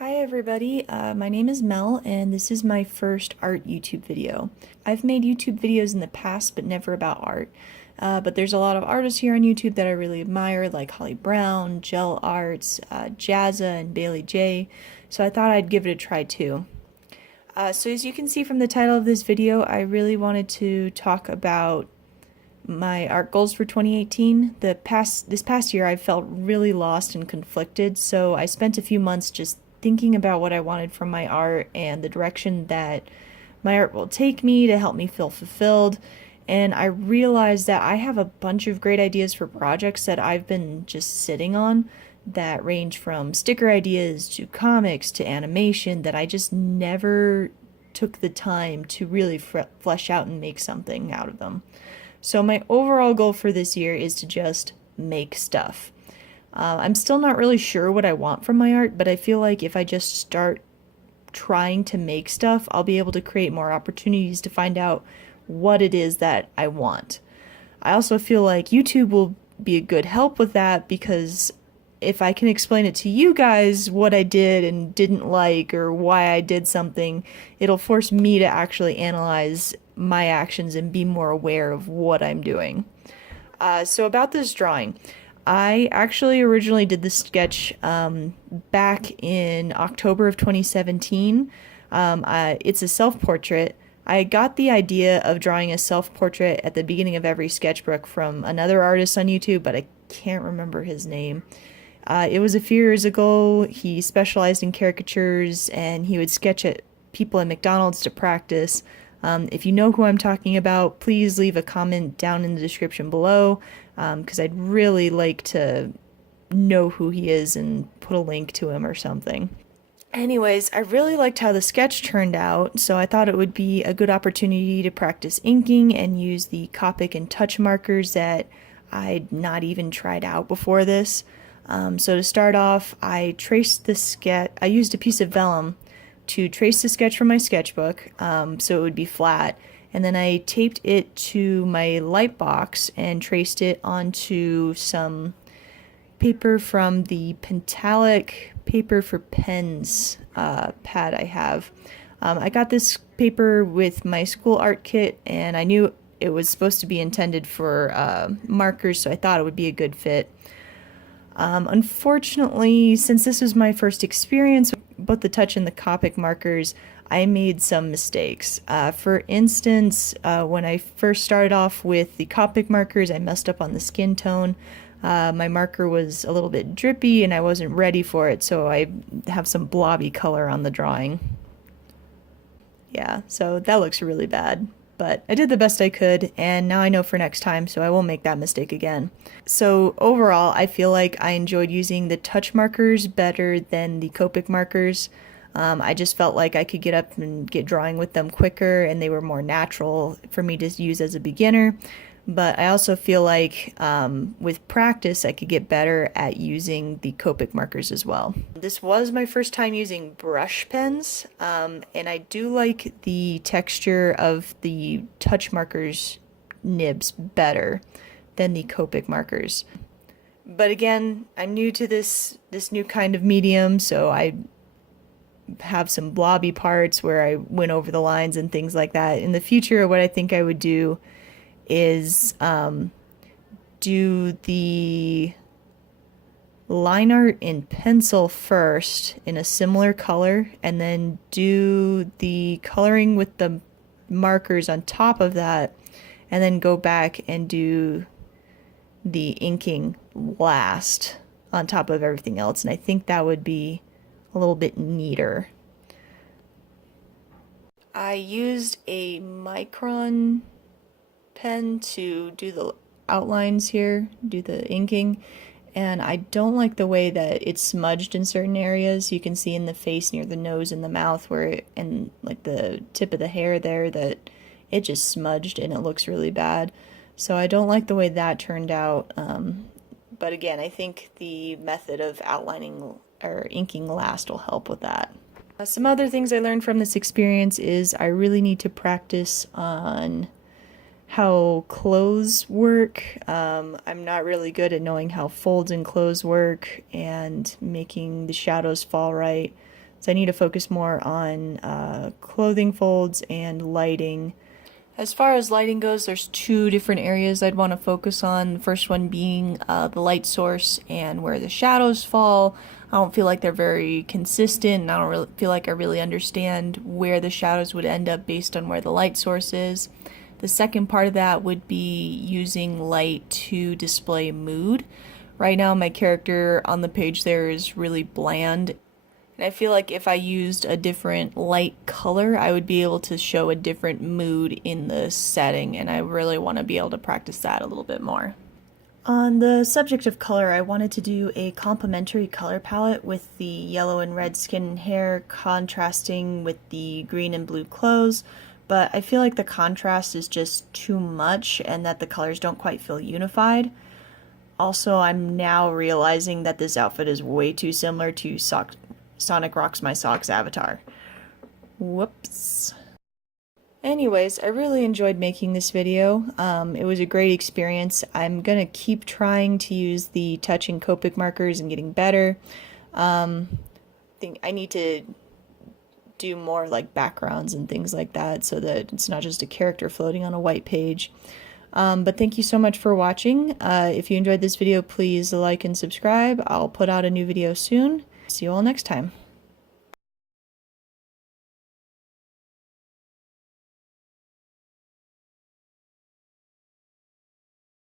Hi everybody, my name is Mel and this is my first art YouTube video. I've made YouTube videos in the past but never about art, but there's a lot of artists here on YouTube that I really admire like Holly Brown, Gel Arts, Jazza, and Bailey J, so I thought I'd give it a try too. So as you can see from the title of this video, I really wanted to talk about my art goals for 2018. This past year I felt really lost and conflicted, so I spent a few months just thinking about what I wanted from my art and the direction that my art will take me to help me feel fulfilled. And I realized that I have a bunch of great ideas for projects that I've been just sitting on that range from sticker ideas to comics to animation that I just never took the time to really flesh out and make something out of them. So my overall goal for this year is to just make stuff. I'm still not really sure what I want from my art, but I feel like if I just start trying to make stuff, I'll be able to create more opportunities to find out what it is that I want. I also feel like YouTube will be a good help with that because if I can explain it to you guys what I did and didn't like or why I did something, it'll force me to actually analyze my actions and be more aware of what I'm doing. So about this drawing, I actually originally did this sketch back in October of 2017. It's a self-portrait. I got the idea of drawing a self-portrait at the beginning of every sketchbook from another artist on YouTube, but I can't remember his name. It was a few years ago. He specialized in caricatures and he would sketch at people at McDonald's to practice. If you know who I'm talking about, please leave a comment down in the description below, because I'd really like to know who he is and put a link to him or something. Anyways, I really liked how the sketch turned out, so I thought it would be a good opportunity to practice inking and use the Copic and touch markers that I'd not even tried out before this. So to start off, I used a piece of vellum to trace the sketch from my sketchbook, so it would be flat. And then I taped it to my light box and traced it onto some paper from the Pentalic paper for pens pad I have. I got this paper with my school art kit, and I knew it was supposed to be intended for markers, so I thought it would be a good fit. Unfortunately, since this was my first experience with both the touch and the Copic markers, I made some mistakes. For instance, when I first started off with the Copic markers, I messed up on the skin tone. My marker was a little bit drippy and I wasn't ready for it, so I have some blobby color on the drawing. Yeah, so that looks really bad. But I did the best I could, and now I know for next time, so I won't make that mistake again. So overall, I feel like I enjoyed using the touch markers better than the Copic markers. I just felt like I could get up and get drawing with them quicker, and they were more natural for me to use as a beginner. But I also feel like with practice, I could get better at using the Copic markers as well. This was my first time using brush pens, and I do like the texture of the touch markers nibs better than the Copic markers. But again, I'm new to this new kind of medium, so I have some blobby parts where I went over the lines and things like that. In the future, what I think I would do is do the line art in pencil first in a similar color, and then do the coloring with the markers on top of that, and then go back and do the inking last on top of everything else. And I think that would be a little bit neater. I used a Micron pen to do the outlines here, do the inking, and I don't like the way that it's smudged in certain areas. You can see in the face near the nose and the mouth and like the tip of the hair there that it just smudged and it looks really bad. So I don't like the way that turned out. But again, I think the method of outlining or inking last will help with that. Some other things I learned from this experience is I really need to practice on how clothes work. I'm not really good at knowing how folds in clothes work and making the shadows fall right. So I need to focus more on clothing folds and lighting. As far as lighting goes, there's two different areas I'd want to focus on. The first one being the light source and where the shadows fall. I don't feel like they're very consistent, and I don't really feel like I really understand where the shadows would end up based on where the light source is. The second part of that would be using light to display mood. Right now my character on the page there is really bland. And I feel like if I used a different light color, I would be able to show a different mood in the setting, and I really want to be able to practice that a little bit more. On the subject of color, I wanted to do a complementary color palette with the yellow and red skin and hair contrasting with the green and blue clothes, but I feel like the contrast is just too much and that the colors don't quite feel unified. Also, I'm now realizing that this outfit is way too similar to Sonic Rocks My Socks avatar. Whoops. Anyways, I really enjoyed making this video. It was a great experience. I'm gonna keep trying to use the touching Copic markers and getting better. I think I need to do more like backgrounds and things like that so that it's not just a character floating on a white page. But thank you so much for watching. If you enjoyed this video, please like and subscribe. I'll put out a new video soon. See you all next time.